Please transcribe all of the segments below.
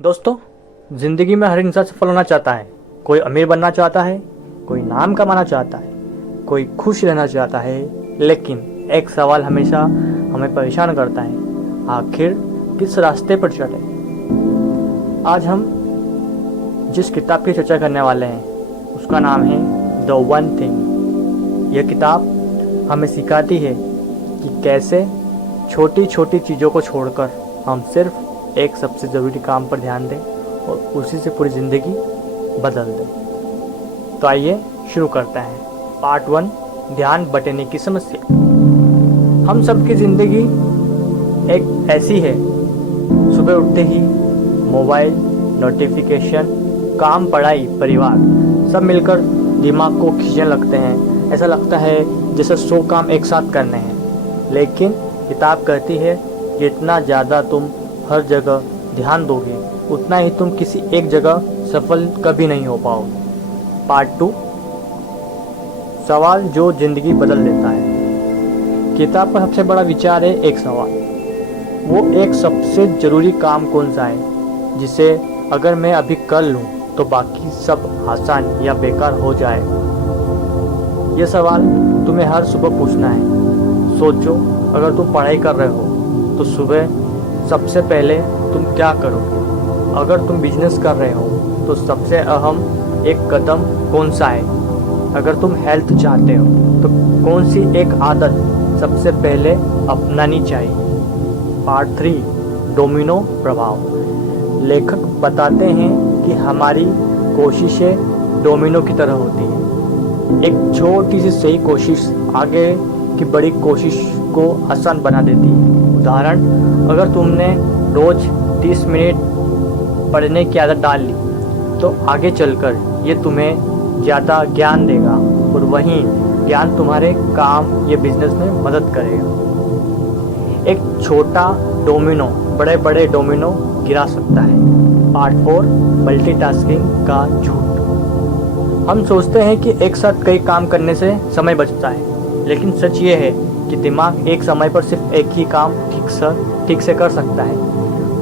दोस्तों, ज़िंदगी में हर इंसान सफल होना चाहता है। कोई अमीर बनना चाहता है, कोई नाम कमाना चाहता है, कोई खुश रहना चाहता है। लेकिन एक सवाल हमेशा हमें परेशान करता है, आखिर किस रास्ते पर चले। आज हम जिस किताब की चर्चा करने वाले हैं उसका नाम है द वन थिंग। यह किताब हमें सिखाती है कि कैसे छोटी छोटी चीज़ों को छोड़कर हम सिर्फ एक सबसे ज़रूरी काम पर ध्यान दें और उसी से पूरी ज़िंदगी बदल दें। तो आइए शुरू करते हैं। पार्ट 1, ध्यान बटेने की समस्या। हम सबकी ज़िंदगी एक ऐसी है, सुबह उठते ही मोबाइल, नोटिफिकेशन, काम, पढ़ाई, परिवार सब मिलकर दिमाग को खींचने लगते हैं। ऐसा लगता है जैसे 100 काम एक साथ करने हैं। लेकिन किताब कहती है जितना ज़्यादा तुम हर जगह ध्यान दोगे उतना ही तुम किसी एक जगह सफल कभी नहीं हो पाओगे। पार्ट 2, सवाल जो जिंदगी बदल देता है। किताब का सबसे बड़ा विचार है एक सवाल, वो एक सबसे ज़रूरी काम कौन सा है जिसे अगर मैं अभी कर लूँ तो बाकी सब आसान या बेकार हो जाए। ये सवाल तुम्हें हर सुबह पूछना है। सोचो, अगर तुम पढ़ाई कर रहे हो तो सुबह सबसे पहले तुम क्या करोगे। अगर तुम बिजनेस कर रहे हो तो सबसे अहम एक कदम कौन सा है। अगर तुम हेल्थ चाहते हो तो कौन सी एक आदत सबसे पहले अपनानी चाहिए। पार्ट 3, डोमिनो प्रभाव। लेखक बताते हैं कि हमारी कोशिशें डोमिनो की तरह होती हैं। एक छोटी सी सही कोशिश आगे की बड़ी कोशिश को आसान बना देती है। उदाहरण, अगर तुमने रोज 30 मिनट पढ़ने की आदत डाल ली तो आगे चलकर ये तुम्हें ज़्यादा ज्ञान देगा और वहीं ज्ञान तुम्हारे काम या बिजनेस में मदद करेगा। एक छोटा डोमिनो बड़े बड़े डोमिनो गिरा सकता है। पार्ट 4, मल्टीटास्किंग का झूठ। हम सोचते हैं कि एक साथ कई काम करने से समय बचता है, लेकिन सच ये है कि दिमाग एक समय पर सिर्फ एक ही काम ठीक से कर सकता है।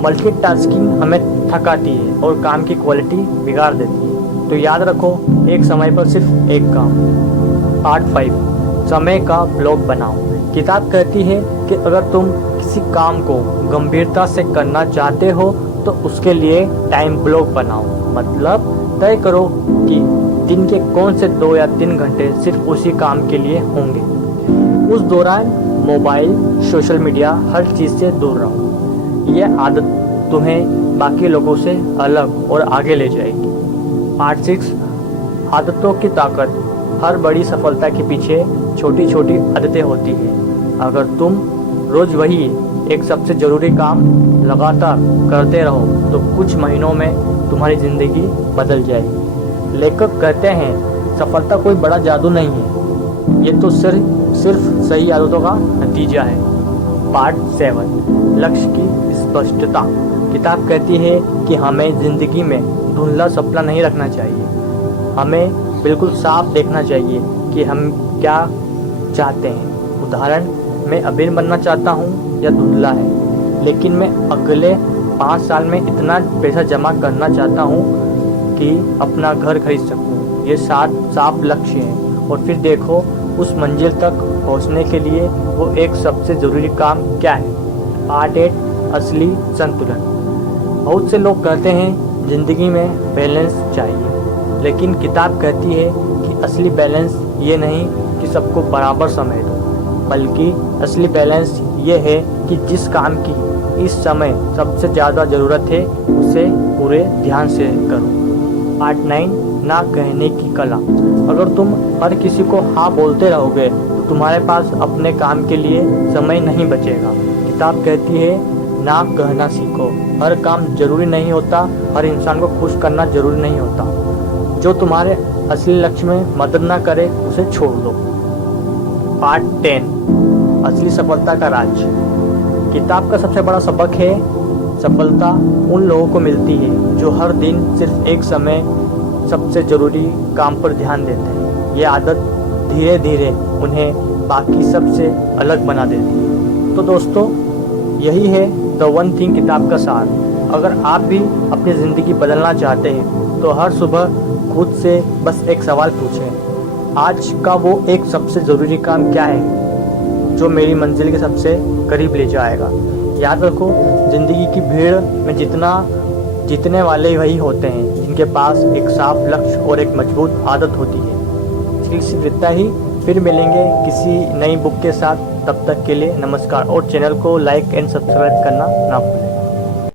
मल्टीटास्किंग हमें थकाती है और काम की क्वालिटी बिगाड़ देती है। तो याद रखो, एक समय पर सिर्फ एक काम। पार्ट 5, समय का ब्लॉक बनाओ। किताब कहती है कि अगर तुम किसी काम को गंभीरता से करना चाहते हो तो उसके लिए टाइम ब्लॉक बनाओ। मतलब तय करो कि दिन के कौन से 2 या 3 घंटे सिर्फ उसी काम के लिए होंगे। उस दौरान मोबाइल, सोशल मीडिया, हर चीज़ से दूर रहो। यह आदत तुम्हें बाकी लोगों से अलग और आगे ले जाएगी। पार्ट 6, आदतों की ताकत। हर बड़ी सफलता के पीछे छोटी छोटी आदतें होती हैं। अगर तुम रोज़ वही एक सबसे ज़रूरी काम लगातार करते रहो तो कुछ महीनों में तुम्हारी ज़िंदगी बदल जाएगी। लेखक कहते हैं सफलता कोई बड़ा जादू नहीं है, ये तो सिर्फ सही आदतों का नतीजा है। पार्ट 7, लक्ष्य की स्पष्टता। किताब कहती है कि हमें ज़िंदगी में धुंधला सपना नहीं रखना चाहिए। हमें बिल्कुल साफ देखना चाहिए कि हम क्या चाहते हैं। उदाहरण, मैं अमीर बनना चाहता हूँ या धुंधला है, लेकिन मैं अगले 5 साल में इतना पैसा जमा करना चाहता हूँ कि अपना घर खरीद सकूँ। ये 7 साफ लक्ष्य हैं और फिर देखो उस मंजिल तक पहुंचने के लिए वो एक सबसे ज़रूरी काम क्या है। पार्ट 8, असली संतुलन। बहुत से लोग कहते हैं ज़िंदगी में बैलेंस चाहिए, लेकिन किताब कहती है कि असली बैलेंस ये नहीं कि सबको बराबर समय दो, बल्कि असली बैलेंस ये है कि जिस काम की इस समय सबसे ज़्यादा ज़रूरत है उसे पूरे ध्यान से करो। पार्ट 9, ना कहने की कला। अगर तुम हर किसी को हाँ बोलते रहोगे तो तुम्हारे पास अपने काम के लिए समय नहीं बचेगा। किताब कहती है ना कहना सीखो। हर काम जरूरी नहीं होता, हर इंसान को खुश करना जरूरी नहीं होता। जो तुम्हारे असली लक्ष्य में मदद ना करे उसे छोड़ दो। पार्ट 10, असली सफलता का राज। किताब का सबसे बड़ा सबक है सफलता उन लोगों को मिलती है जो हर दिन सिर्फ एक समय सबसे ज़रूरी काम पर ध्यान देते हैं। ये आदत धीरे धीरे उन्हें बाकी सब से अलग बना देती है। तो दोस्तों, यही है द वन थिंग किताब का सार। अगर आप भी अपनी ज़िंदगी बदलना चाहते हैं तो हर सुबह खुद से बस एक सवाल पूछें, आज का वो एक सबसे ज़रूरी काम क्या है जो मेरी मंजिल के सबसे करीब ले जाएगा। याद रखो, ज़िंदगी की भीड़ में जीतने वाले वही होते हैं जिनके पास एक साफ लक्ष्य और एक मजबूत आदत होती है। सिर्फ इतना ही, फिर मिलेंगे किसी नई बुक के साथ। तब तक के लिए नमस्कार और चैनल को लाइक एंड सब्सक्राइब करना ना भूलें।